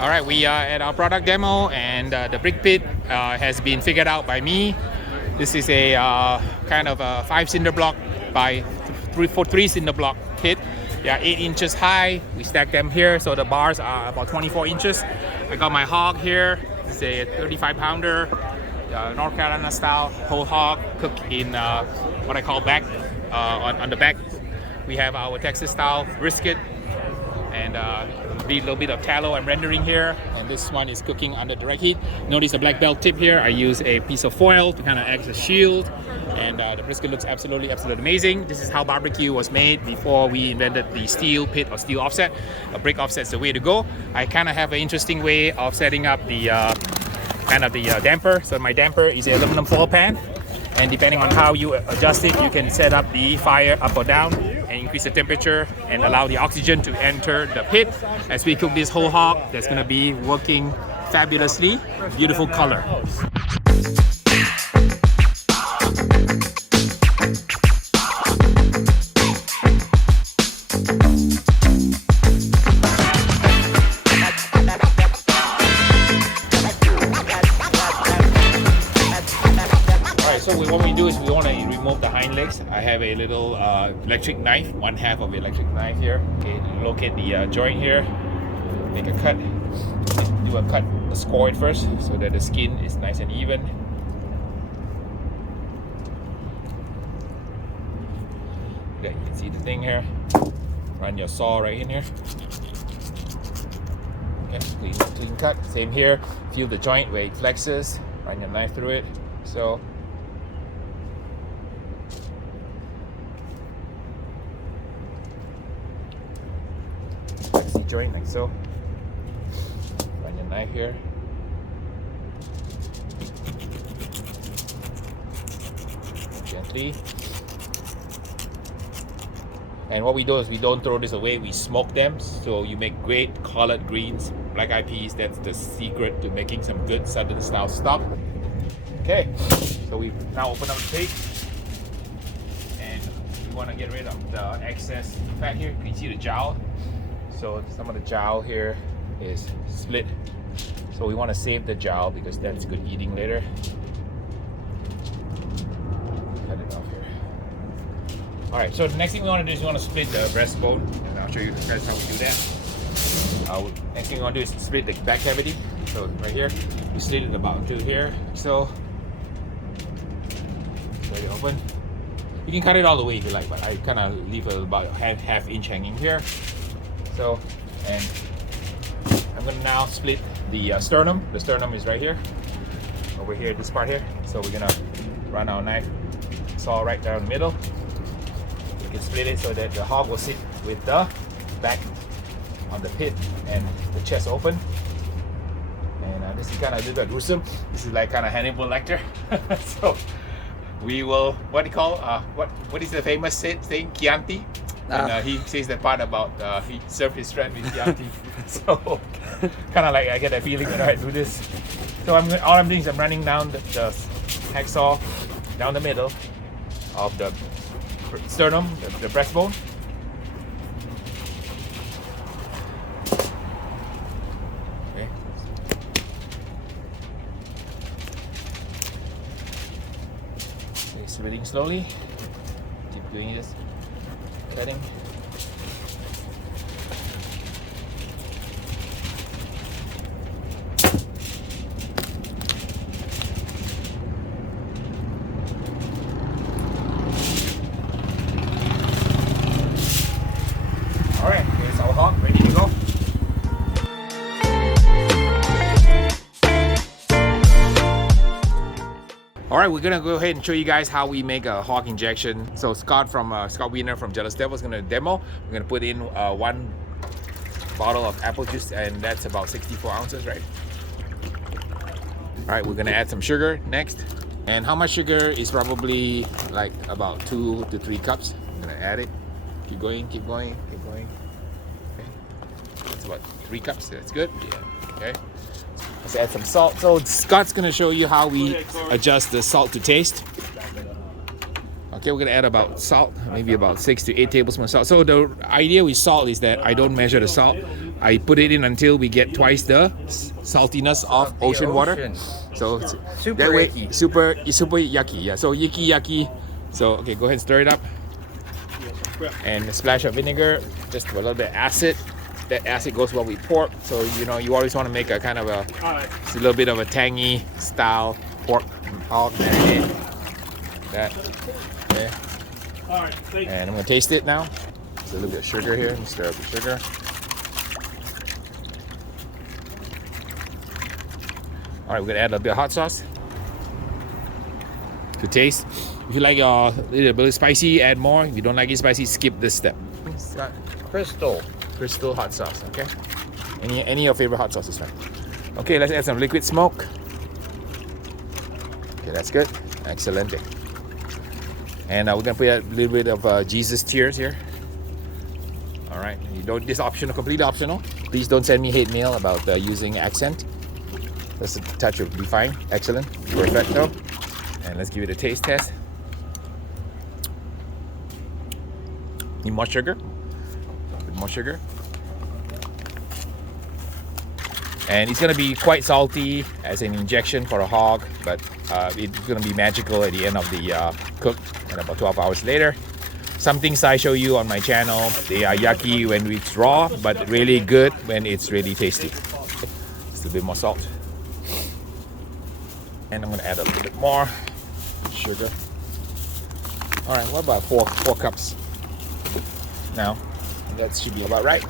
All right, we are at our product demo, and the brick pit has been figured out by me. This is a kind of a 5 cinder block by 3 cinder block pit. They are 8 inches high. We stack them here, so the bars are about 24 inches. I got my hog here. It's a 35 pounder, North Carolina style whole hog, cooked in what I call back, on the back. We have our Texas style brisket, and a little bit of tallow I'm rendering here, and this one is cooking under direct heat. Notice the black belt tip here. I use a piece of foil to kind of act as a shield, and the brisket looks absolutely amazing. This is how barbecue was made before we invented the steel pit or steel offset. A brick offset is the way to go. I kind of have an interesting way of setting up the damper. So my damper is an aluminum foil pan, and depending on how you adjust it, you can set up the fire up or down and increase the temperature and allow the oxygen to enter the pit. As we cook this whole hog, that's going to be working fabulously. Beautiful color. So what we do is we want to remove the hind legs. I have a little electric knife, 1/2 of the electric knife here. Okay, locate the joint here, make a cut, do a cut, score it first so that the skin is nice and even. Okay, you can see the thing here. Run your saw right in here. Okay, clean cut. Same here. Feel the joint where it flexes. Run your knife through it. So. Joint like so. Run your knife here. Gently. And what we do is we don't throw this away, we smoke them, so you make great collard greens, black eyed peas. That's the secret to making some good southern style stock. Okay, so we now open up the pig, and we want to get rid of the excess fat here. You can see the jowl. So some of the jowl here is split. So we want to save the jowl because that's good eating later. Cut it off here. All right, so the next thing we want to do is we want to split the breastbone, and I'll show you guys how we do that. Next thing we want to do is split the back cavity. So right here, we split it about to here. So let it open. You can cut it all the way if you like, but I kind of leave about half inch hanging here. So, and I'm gonna now split the sternum. The sternum is right here, over here, this part here. So we're gonna run our knife saw right down the middle. We can split it so that the hog will sit with the back on the pit and the chest open. And this is kind of a little bit gruesome. This is like kind of Hannibal Lecter. So we will, what do you call, what is the famous saying, Chianti? And he says that part about he served his friend with Chianti. So kind of like I get that feeling when I do this. So all I'm doing is I'm running down the hacksaw down the middle of the sternum, the breastbone. Okay. Okay, splitting slowly. Keep doing this. Cutting. All right, here's our hog ready to go. All right, we're gonna go ahead and show you guys how we make a hog injection. So Scott Wiener from Jealous Devil is gonna demo. We're gonna put in 1 bottle of apple juice, and that's about 64 ounces, right? All right, we're gonna add some sugar next. And how much sugar is probably like about 2 to 3 cups. I'm gonna add it. Keep going, keep going, keep going. Okay, that's about 3 cups. That's good. Yeah. Okay. Let's add some salt. So Scott's gonna show you how we adjust the salt to taste. Okay, we're gonna add about salt, maybe about 6 to 8 tablespoons of salt. So the idea with salt is that I don't measure the salt. I put it in until we get twice the saltiness of ocean water. So Super that way, yucky. super yucky. Yeah. So yucky. So okay, go ahead and stir it up, and a splash of vinegar, just a little bit of acid. That acid goes well with pork, so you know you always want to make a kind of a little bit of a tangy style pork hog marinade. That. Okay. All right, thank you. And I'm gonna taste it now. There's a little bit of sugar here. Let me stir up the sugar. All right, we're gonna add a bit of hot sauce to taste. If you like a little bit spicy, add more. If you don't like it spicy, skip this step. Crystal hot sauce. Okay. Any of your favorite hot sauces, man? Okay, let's add some liquid smoke. Okay, that's good. Excellent. And we're gonna put a little bit of Jesus tears here. All right, you don't. This optional, completely optional. Please don't send me hate mail about using accent. Just a touch will be fine. Excellent, perfecto. And let's give it a taste test. Need more sugar? Put more sugar. And it's gonna be quite salty as an injection for a hog, but it's gonna be magical at the end of the cook, and about 12 hours later. Some things I show you on my channel, they are yucky when it's raw, but really good when it's really tasty. Just a bit more salt. And I'm gonna add a little bit more sugar. All right, what about four cups? Now, that should be about right.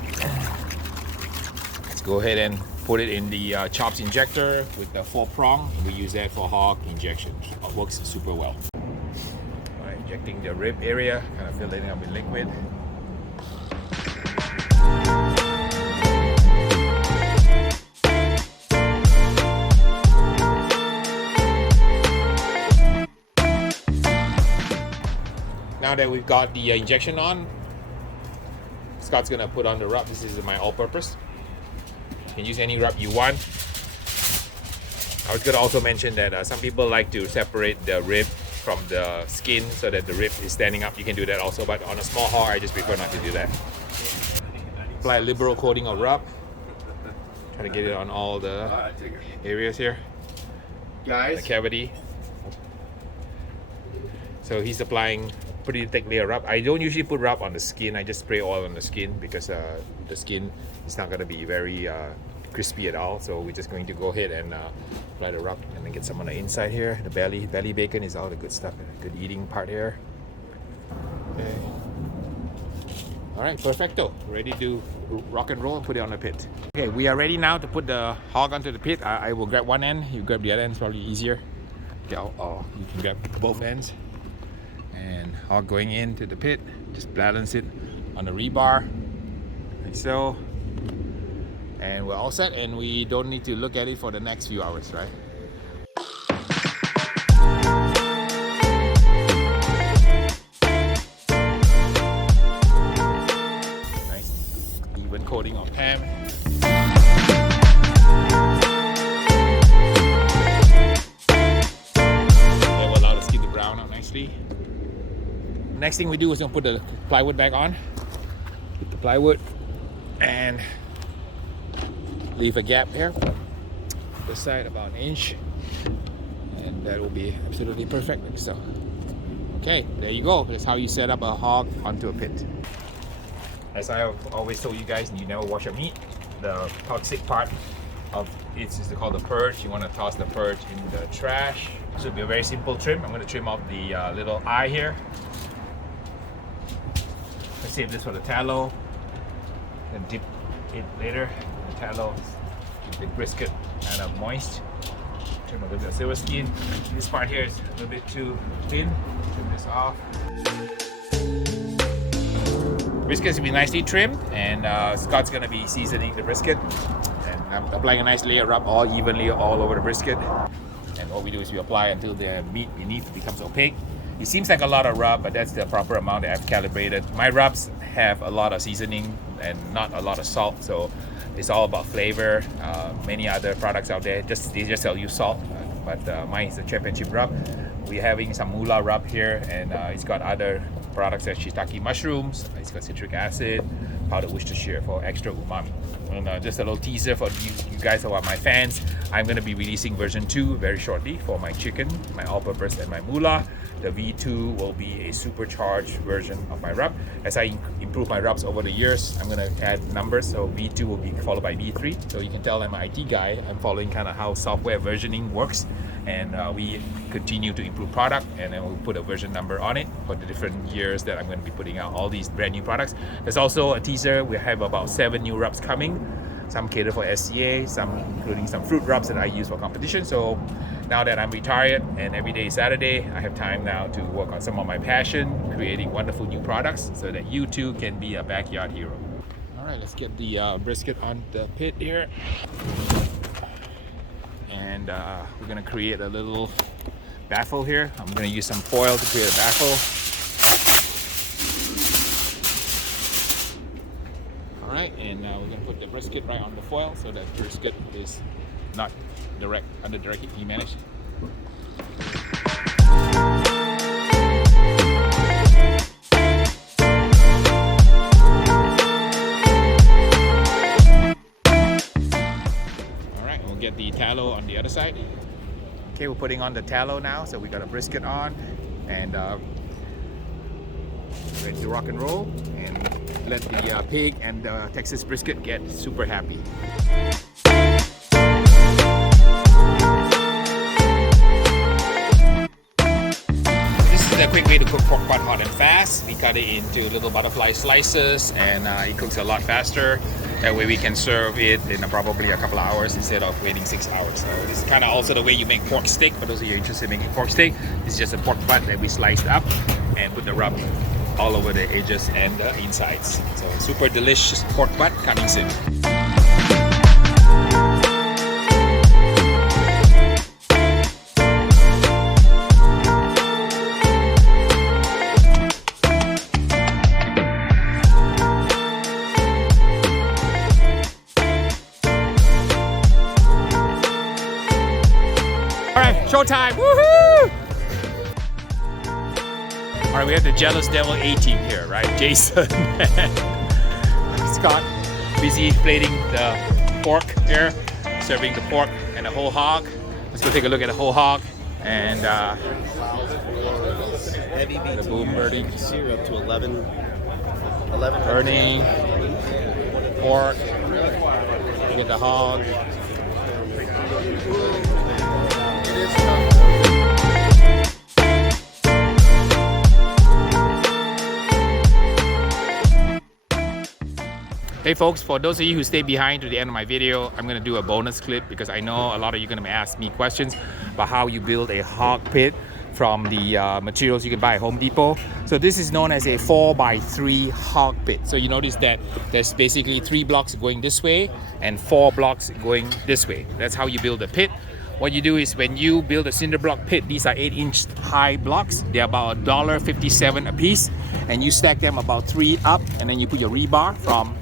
Let's go ahead and put it in the chops injector with the 4-prong. We use that for hog injection. It works super well. All right, injecting the rib area, kind of filling it up with liquid. Now that we've got the injection on, Scott's gonna put on the rub. This is my all-purpose. You can use any rub you want. I was gonna also mention that some people like to separate the rib from the skin so that the rib is standing up. You can do that also, but on a small hog, I just prefer not to do that. Apply a liberal coating of rub. Try to get it on all the areas here. The cavity. So he's applying pretty thick layer rub. I don't usually put rub on the skin. I just spray oil on the skin because the skin is not going to be very crispy at all. So we're just going to go ahead and apply the rub and then get some on the inside here. The belly bacon is all the good stuff. Good eating part here. Okay. All right, perfecto. Ready to rock and roll and put it on the pit. Okay, we are ready now to put the hog onto the pit. I will grab one end. You grab the other end. It's probably easier. Okay, you can grab both ends. And hog going into the pit, just balance it on the rebar like so, and we're all set, and we don't need to look at it for the next few hours, right? Nice even coating of ham. That will allow the skin to brown out nicely. Next thing we do is gonna put the plywood back on. Put the plywood and leave a gap here. This side about an inch, and that will be absolutely perfect. So, okay, there you go. That's how you set up a hog onto a pit. As I have always told you guys, you never wash your meat. The toxic part of it is called the purge. You want to toss the purge in the trash. This will be a very simple trim. I'm going to trim off the little eye here. Let's save this for the tallow and dip it later. The tallow, keep the brisket kind of moist. Trim a little bit of silver skin. This part here is a little bit too thin. Trim this off. Brisket's gonna be nicely trimmed, and Scott's gonna be seasoning the brisket. And I'm applying a nice layer rub all evenly all over the brisket. And what we do is we apply until the meat beneath becomes opaque. It seems like a lot of rub, but that's the proper amount that I've calibrated. My rubs have a lot of seasoning and not a lot of salt, so it's all about flavor. Many other products out there, they just sell you salt, but mine is a championship rub. We're having some moolah rub here, and it's got other products like shiitake mushrooms. It's got citric acid, powdered Worcestershire for extra umami. And just a little teaser for you guys who are my fans. I'm going to be releasing version 2 very shortly for my chicken, my all-purpose, and my moolah. The V2 will be a supercharged version of my rub. As I improve my rubs over the years, I'm going to add numbers. So V2 will be followed by V3. So you can tell I'm an IT guy. I'm following kind of how software versioning works. And we continue to improve product, and then we'll put a version number on it for the different years that I'm going to be putting out all these brand new products. There's also a teaser. We have about 7 new rubs coming. Some cater for SCA, some including some fruit rubs that I use for competition. So now that I'm retired and every day is Saturday, I have time now to work on some of my passion, creating wonderful new products so that you too can be a backyard hero. All right, let's get the brisket on the pit here. And we're gonna create a little baffle here. I'm gonna use some foil to create a baffle. All right, and we're gonna put the brisket right on the foil so that brisket is not under direct heat managed. Get the tallow on the other side. Okay, we're putting on the tallow now, so we got a brisket on and ready to rock and roll, and let the pig and the Texas brisket get super happy. This is a quick way to cook pork butt hot and fast. We cut it into little butterfly slices, and it cooks a lot faster. That way we can serve it in probably a couple of hours instead of waiting 6 hours. So this is kind of also the way you make pork steak. For those of you interested in making pork steak, this is just a pork butt that we sliced up and put the rub all over the edges and the insides. So super delicious pork butt coming soon. Showtime! Woohoo! Alright, we have the Jealous Devil A-team here, right? Jason and Scott, busy plating the pork here, serving the pork and the whole hog. Let's go take a look at the whole hog. And the boom burning. Up to 11 burning pork. Get the hog. Hey folks, for those of you who stay behind to the end of my video, I'm going to do a bonus clip because I know a lot of you are going to ask me questions about how you build a hog pit from the materials you can buy at Home Depot. So this is known as a 4x3 hog pit. So you notice that there's basically 3 blocks going this way and 4 blocks going this way. That's how you build a pit. What you do is when you build a cinder block pit, these are 8-inch high blocks. They're about $1.57 a piece, and you stack them about 3 up, and then you put your rebar from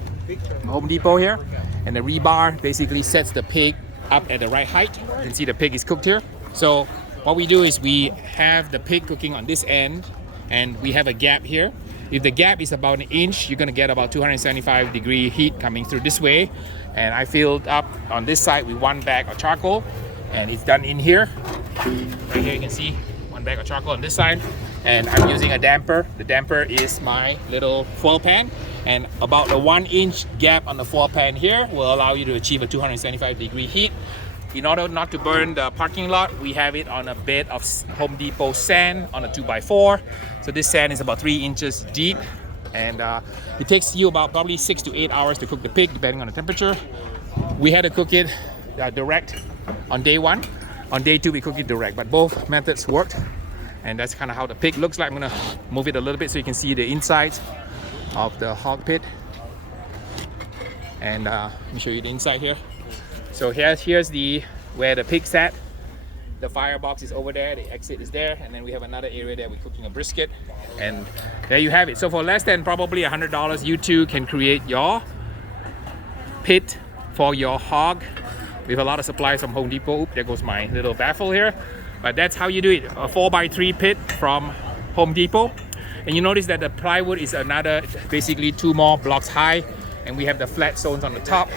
Home Depot here, and the rebar basically sets the pig up at the right height. You can see the pig is cooked here. So what we do is we have the pig cooking on this end, and we have a gap here. If the gap is about 1 inch, you're gonna get about 275-degree heat coming through this way. And I filled up on this side with 1 bag of charcoal. And it's done in here. Right here you can see 1 bag of charcoal on this side. And I'm using a damper. The damper is my little foil pan. And about a 1-inch gap on the foil pan here will allow you to achieve a 275-degree heat. In order not to burn the parking lot, we have it on a bed of Home Depot sand on a 2x4. So this sand is about 3 inches deep. And it takes you about probably 6 to 8 hours to cook the pig, depending on the temperature. We had to cook it direct on day 1. On day 2 we cook it direct, but both methods worked, and that's kind of how the pig looks like. I'm gonna move it a little bit so you can see the inside of the hog pit, and let me show you the inside here. So here's the where the pig sat. The firebox is over there, the exit is there, and then we have another area there we're cooking a brisket, and there you have it. So for less than probably $100, you too can create your pit for your hog. We have a lot of supplies from Home Depot. Oop, there goes my little baffle here. But that's how you do it. A 4x3 pit from Home Depot. And you notice that the plywood is another, basically 2 more blocks high. and we have the flat stones on the top.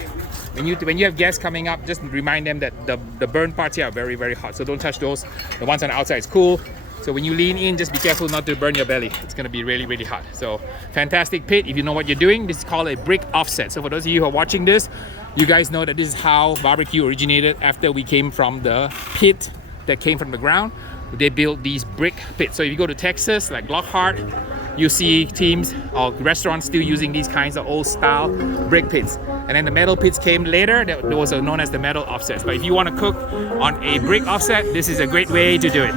When you have guests coming up, just remind them that the burn parts here are very, very hot, so don't touch those. The ones on the outside is cool. So when you lean in, just be careful not to burn your belly. It's gonna be really, really hot. So fantastic pit. If you know what you're doing, this is called a brick offset. So for those of you who are watching this, you guys know that this is how barbecue originated after we came from the pit that came from the ground. They built these brick pits. So if you go to Texas, like Lockhart, you see teams or restaurants still using these kinds of old style brick pits. And then the metal pits came later, that was known as the metal offsets. But if you want to cook on a brick offset, this is a great way to do it.